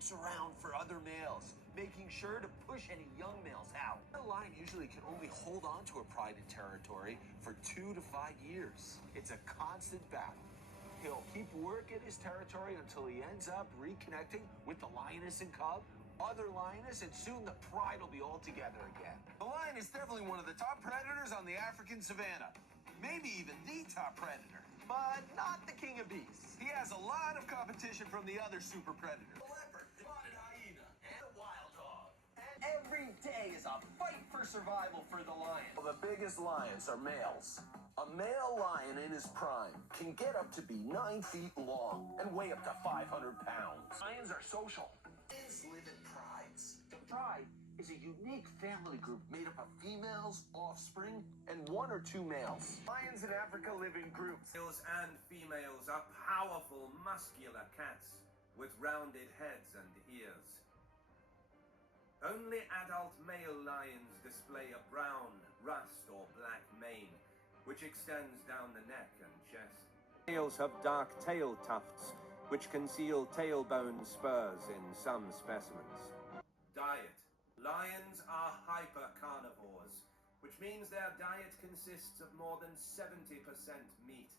looks around for other males, making sure to push any young males out. A lion usually can only hold on to a pride in territory for 2 to 5 years. It's a constant battle. He'll keep working his territory until he ends up reconnecting with the lioness and cub, other lioness, and soon the pride will be all together again. The lion is definitely one of the top predators on the African savanna. Maybe even the top predator. But not the king of beasts. He has a lot of competition from the other super predators. The leopard, the spotted hyena, and the wild hog. And every day is a fight for survival for the lion. Well, the biggest lions are males. A male lion in his prime can get up to be 9 feet long and weigh up to 500 pounds. Lions are social. Lions live in prides. The pride is a unique family group made up of females, offspring, and 1 or 2 males. Lions in Africa live in groups. Males and females are powerful, muscular cats with rounded heads and ears. Only adult male lions display a brown, rust, or black mane, which extends down the neck and chest. Males have dark tail tufts, which conceal tailbone spurs in some specimens. Diet. Lions are hypercarnivores, which means their diet consists of more than 70% meat.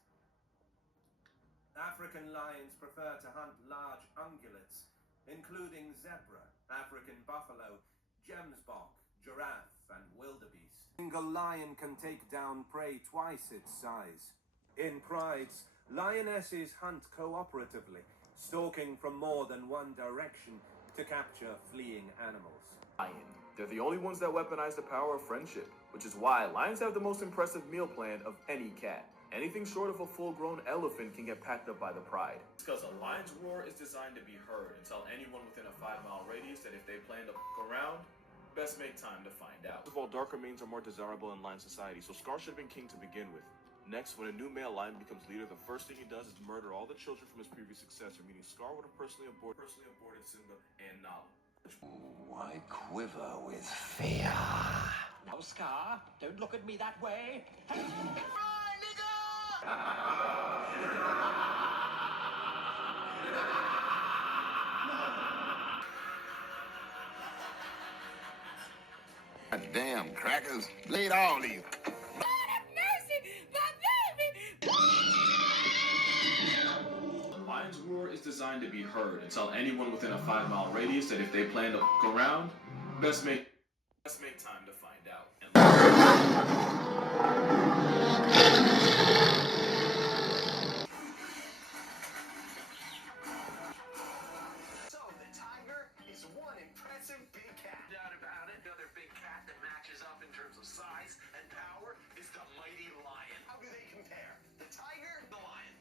African lions prefer to hunt large ungulates, including zebra, African buffalo, gemsbok, giraffe, and wildebeest. A single lion can take down prey twice its size. In prides, lionesses hunt cooperatively, stalking from more than one direction to capture fleeing animals. They're the only ones that weaponize the power of friendship, which is why lions have the most impressive meal plan of any cat. Anything short of a full-grown elephant can get packed up by the pride. It's because a lion's roar is designed to be heard and tell anyone within a 5-mile radius that if they plan to around, best make time to find out. First of all, darker manes are more desirable in lion society, so Scar should have been king to begin with. Next, when a new male lion becomes leader, the first thing he does is murder all the children from his previous successor, meaning Scar would have personally aborted Simba and Nala. I quiver with fear. No, Scar, don't look at me that way. Damn crackers, laid all these. Lion's roar is designed to be heard and tell anyone within a 5-mile radius that if they plan to around, best make time to find out. So the tiger is one impressive big cat. Doubt about it. Another big cat that matches up in terms of size and power is the mighty lion. How do they compare? The tiger, the lion.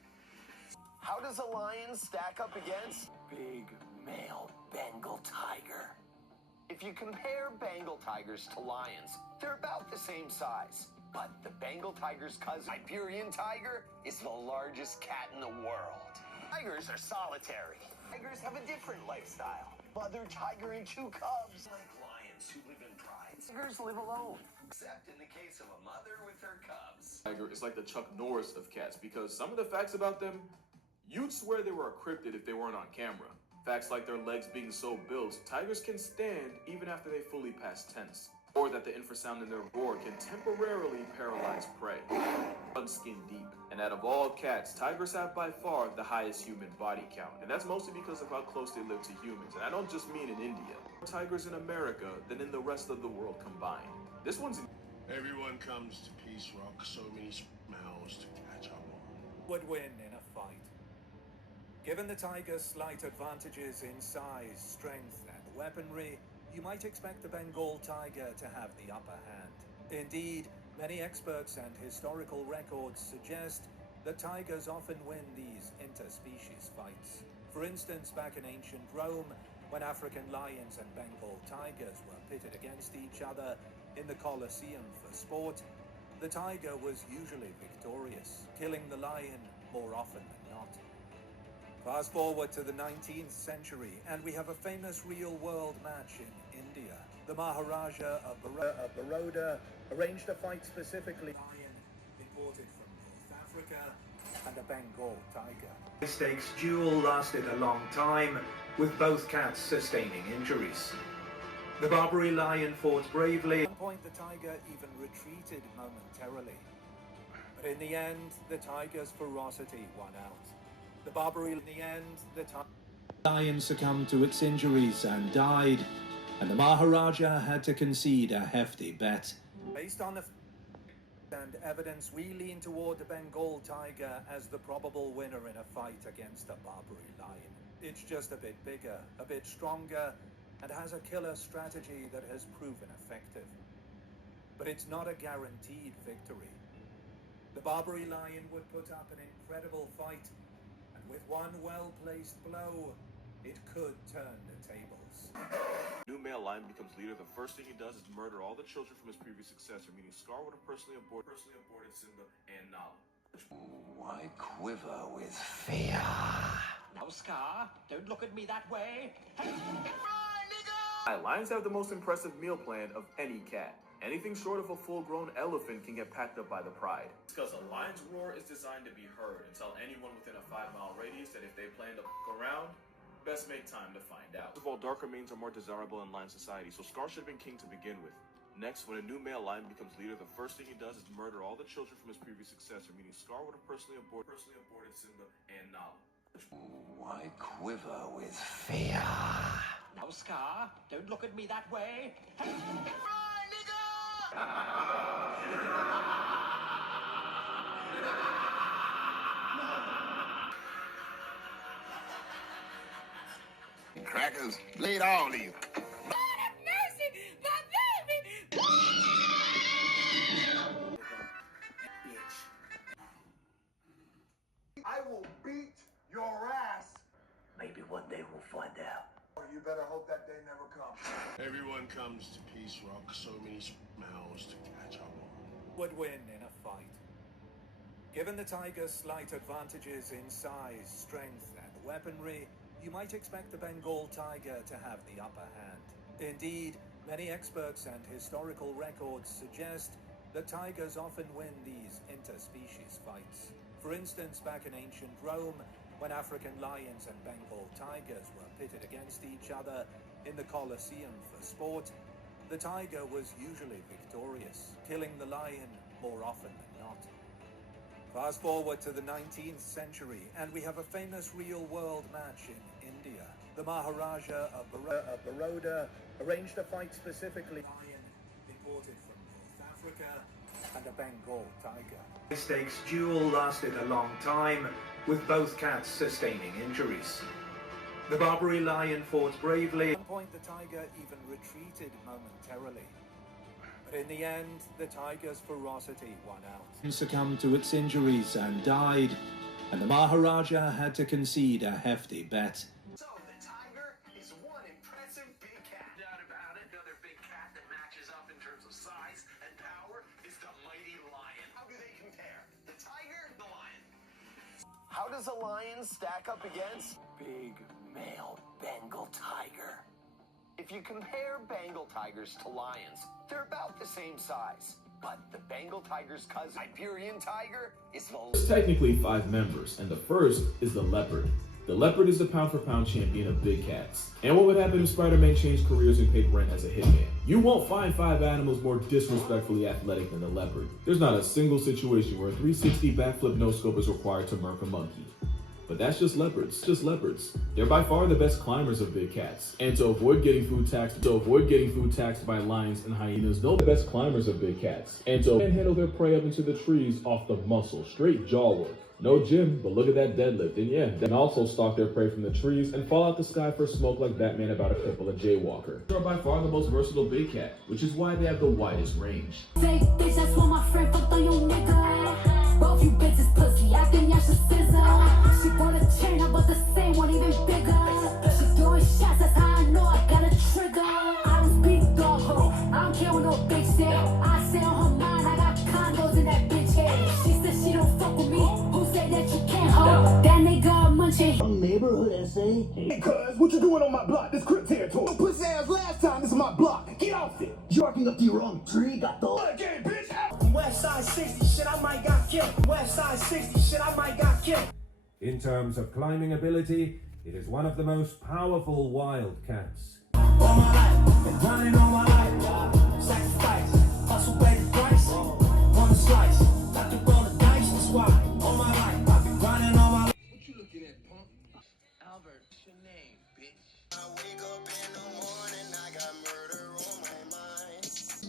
How does a lion stack up against big male Bengal tiger? If you compare Bengal tigers to lions, they're about the same size. But the Bengal tiger's cousin, Iberian tiger, is the largest cat in the world. Tigers are solitary. Tigers have a different lifestyle. Mother tiger and 2 cubs. Like lions who live in prides, tigers live alone. Except in the case of a mother with her cubs. Tiger is like the Chuck Norris of cats, because some of the facts about them, you'd swear they were a cryptid if they weren't on camera. Facts like their legs being so built, tigers can stand even after they fully pass tense. Or that the infrasound in their roar can temporarily paralyze prey. Skin deep. And out of all cats, tigers have by far the highest human body count. And that's mostly because of how close they live to humans. And I don't just mean in India. More tigers in America than in the rest of the world combined. This one's in Everyone comes to Peace Rock, so many smells to catch up on. Would win in a fight. Given the tiger's slight advantages in size, strength, and weaponry, you might expect the Bengal tiger to have the upper hand. Indeed, many experts and historical records suggest that tigers often win these interspecies fights. For instance, back in ancient Rome, when African lions and Bengal tigers were pitted against each other in the Colosseum for sport, the tiger was usually victorious, killing the lion more often than not. Fast forward to the 19th century, and we have a famous real-world match in India. The Maharaja of Baroda arranged a fight specifically lion imported from North Africa and a Bengal tiger. The stakes duel lasted a long time, with both cats sustaining injuries. The Barbary lion fought bravely. At one point, the tiger even retreated momentarily. But in the end, the tiger's ferocity won out. The Barbary, in the end, the lion succumbed to its injuries and died, and the Maharaja had to concede a hefty bet. Based on the and evidence, we lean toward the Bengal tiger as the probable winner in a fight against the Barbary lion. It's just a bit bigger, a bit stronger, and has a killer strategy that has proven effective. But it's not a guaranteed victory. The Barbary lion would put up an incredible fight, and with one well-placed blow, it could turn the tables. New male lion becomes leader. The first thing he does is murder all the children from his previous successor, meaning Scar would have personally aborted Simba and Nala. Why quiver with fear? Now, Scar, don't look at me that way. Lions have the most impressive meal plan of any cat. Anything short of a full-grown elephant can get packed up by the pride. It's because a lion's roar is designed to be heard and tell anyone within a 5-mile radius that if they plan to fuck around, best make time to find out. First of all, darker manes are more desirable in lion society, so Scar should have been king to begin with. Next, when a new male lion becomes leader, the first thing he does is murder all the children from his previous successor, meaning Scar would have personally aborted Simba and Nala. Why quiver with fear? Now, Scar, don't look at me that way. Crackers, laid all these. I will beat your ass. Maybe one day we'll find out. You better hope that day never comes. Everyone comes to Peace Rock, so many mouths to catch up on. Would win in a fight. Given the tiger's slight advantages in size, strength, and weaponry, you might expect the Bengal tiger to have the upper hand. Indeed, many experts and historical records suggest that tigers often win these interspecies fights. For instance, back in ancient Rome, when African lions and Bengal tigers were pitted against each other in the Colosseum for sport, the tiger was usually victorious, killing the lion more often than not. Fast forward to the 19th century, and we have a famous real-world match in India. The Maharaja of Baroda arranged a fight specifically lion imported from North Africa and a Bengal tiger. The stakes duel lasted a long time, with both cats sustaining injuries. The Barbary lion fought bravely. At one point, the tiger even retreated momentarily. But in the end, the tiger's ferocity won out. He succumbed to its injuries and died, and the Maharaja had to concede a hefty bet. So, the tiger is one impressive big cat. Doubt about it. Another big cat that matches up in terms of size and power is the mighty lion. How do they compare? The tiger, the lion. How does a lion stack up against big male Bengal tiger? If you compare Bengal tigers to lions, they're about the same size. But the Bengal tiger's cousin, Iberian tiger, is the... There's technically 5 members, and the first is the leopard. The leopard is the pound-for-pound champion of big cats. And what would happen if Spider-Man changed careers and paid rent as a hitman? You won't find 5 animals more disrespectfully athletic than the leopard. There's not a single situation where a 360 backflip no-scope is required to murk a monkey. But that's just leopards. They're by far the best climbers of big cats. And to avoid getting food taxed by lions and hyenas, they're the best climbers of big cats. And to handle their prey up into the trees off the muscle, straight jaw work. No gym, but look at that deadlift. And yeah, they can also stalk their prey from the trees and fall out the sky for smoke like Batman about to cripple a jaywalker. They're by far the most versatile big cat, which is why they have the widest range. Fake bitch, that's why my friend fucked on your nigga. Both you bitches pussy, I think y'all should scissor. She bought a chain, I bought the same one, even bigger. She throwing shots, that's how I know I got a trigger. I don't speak dog ho, I don't care what no bitch say. I say on her mind, I got condos in that bitch head. She said she don't fuck with me, who said that you can't hold? That nigga munching. Neighborhood essay. Hey cuz, what you doing on my block? This crip territory. Don't pussy ass last time, this is my block. Get off it. Jarking up the wrong tree, got the game, bitch. West side 60, shit, I might got killed. West side 60, shit, I might got killed. In terms of climbing ability, It is one of the most powerful wildcats. All my life, been running all my life. Sacrifice, hustle, pay the price. Want a slice, got to roll the dice. That's why all my life I've been running all my life. What you looking at, punk? Albert, what's your name, bitch? I wake up in the morning, I got murder on my mind.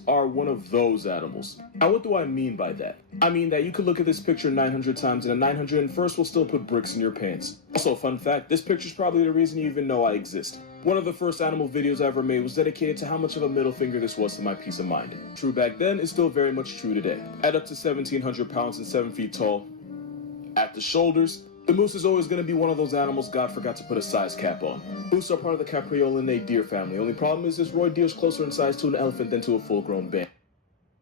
Are one of those animals. Now, what do I mean by that? I mean that you could look at this picture 900 times and a 901st will still put bricks in your pants. Also, fun fact, this picture's probably the reason you even know I exist. One of the first animal videos I ever made was dedicated to how much of a middle finger this was to my peace of mind. True back then is still very much true today. At up to 1,700 pounds and 7 feet tall, at the shoulders, the moose is always going to be one of those animals God forgot to put a size cap on. Moose are part of the Capreolinae deer family. Only problem is this Roy deer is closer in size to an elephant than to a full-grown Bambi.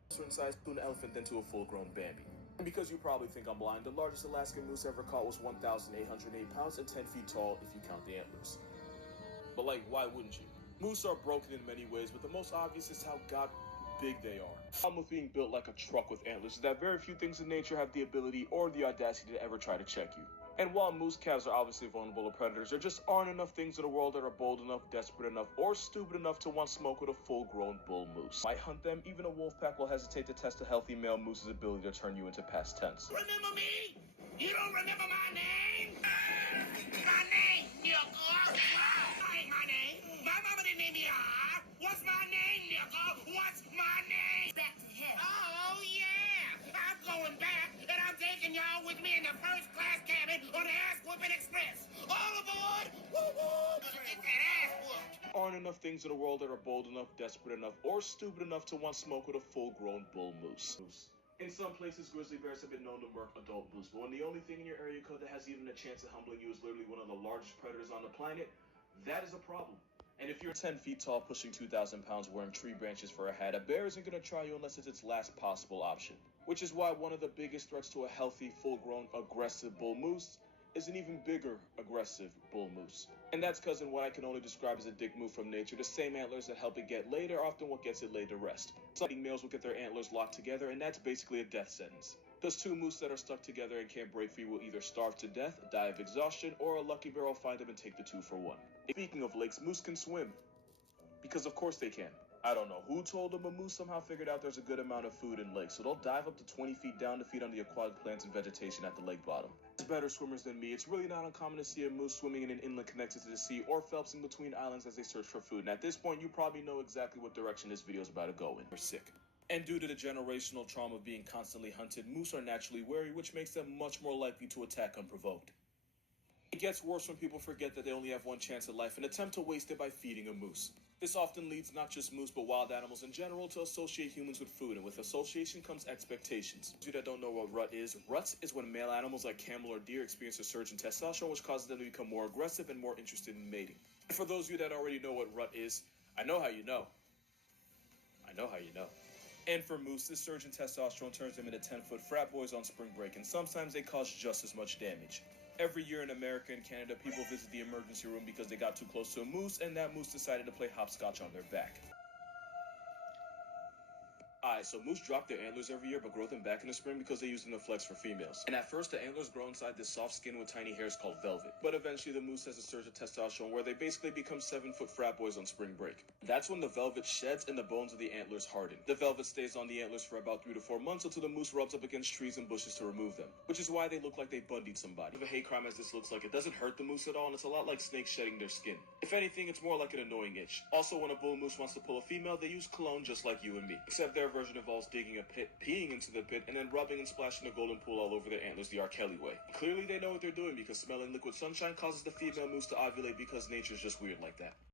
Closer in size to an elephant than to a full-grown Bambi. And because you probably think I'm blind, the largest Alaskan moose ever caught was 1,808 pounds and 10 feet tall if you count the antlers. But like, why wouldn't you? Moose are broken in many ways, but the most obvious is how god big they are. The problem with being built like a truck with antlers is that very few things in nature have the ability or the audacity to ever try to check you. And while moose calves are obviously vulnerable to predators, there just aren't enough things in the world that are bold enough, desperate enough, or stupid enough to want smoke with a full-grown bull moose. Might hunt them, even a wolf pack will hesitate to test a healthy male moose's ability to turn you into past tense. Remember me? You don't remember my name? My name, Nickel. I ain't my name. My mama didn't name me What's my name, Nickel? What's my name? Back to hell. Oh, yeah. I'm going back, and I'm taking y'all with me in the first-class cabin on the Ass-Whooping Express. All aboard. Woo-woo. Get that ass whooped. Aren't enough things in the world that are bold enough, desperate enough, or stupid enough to want smoke with a full-grown bull moose. In some places, grizzly bears have been known to murk adult moose, but when the only thing in your area code that has even a chance of humbling you is literally one of the largest predators on the planet, that is a problem. And if you're 10 feet tall, pushing 2,000 pounds, wearing tree branches for a hat, a bear isn't going to try you unless it's its last possible option. Which is why one of the biggest threats to a healthy, full-grown, aggressive bull moose is an even bigger, aggressive bull moose. And that's because in what I can only describe as a dick move from nature, the same antlers that help it get laid are often what gets it laid to rest. Some males will get their antlers locked together, and that's basically a death sentence. Those two moose that are stuck together and can't break free will either starve to death, die of exhaustion, or a lucky bear will find them and take the 2 for 1. Speaking of lakes, moose can swim. Because of course they can. I don't know who told them, but moose somehow figured out there's a good amount of food in lakes, so they'll dive up to 20 feet down to feed on the aquatic plants and vegetation at the lake bottom. As better swimmers than me, it's really not uncommon to see a moose swimming in an inlet connected to the sea or phelpsing between islands as they search for food. And at this point, you probably know exactly what direction this video is about to go in. We're sick. And due to the generational trauma of being constantly hunted, moose are naturally wary, which makes them much more likely to attack unprovoked. It gets worse when people forget that they only have one chance at life and attempt to waste it by feeding a moose. This often leads not just moose but wild animals in general to associate humans with food, and with association comes expectations. For those of you that don't know what rut is when male animals like camel or deer experience a surge in testosterone, which causes them to become more aggressive and more interested in mating. And for those of you that already know what rut is, I know how you know. I know how you know. And for moose, this surge in testosterone turns them into 10-foot frat boys on spring break, and sometimes they cause just as much damage. Every year in America and Canada, people visit the emergency room because they got too close to a moose, and that moose decided to play hopscotch on their back. So moose drop their antlers every year but grow them back in the spring because they use them to flex for females. And at first, the antlers grow inside this soft skin with tiny hairs called velvet. But eventually, the moose has a surge of testosterone where they basically become 7-foot frat boys on spring break. That's when the velvet sheds and the bones of the antlers harden. The velvet stays on the antlers for about 3 to 4 months until the moose rubs up against trees and bushes to remove them. Which is why they look like they bundied somebody. If a hate crime as this looks like, it doesn't hurt the moose at all, and it's a lot like snakes shedding their skin. If anything, it's more like an annoying itch. Also, when a bull moose wants to pull a female, they use cologne just like you and me. Except their version involves digging a pit, peeing into the pit, and then rubbing and splashing a golden pool all over their antlers the R. Kelly way. Clearly they know what they're doing because smelling liquid sunshine causes the female moose to ovulate because nature's just weird like that.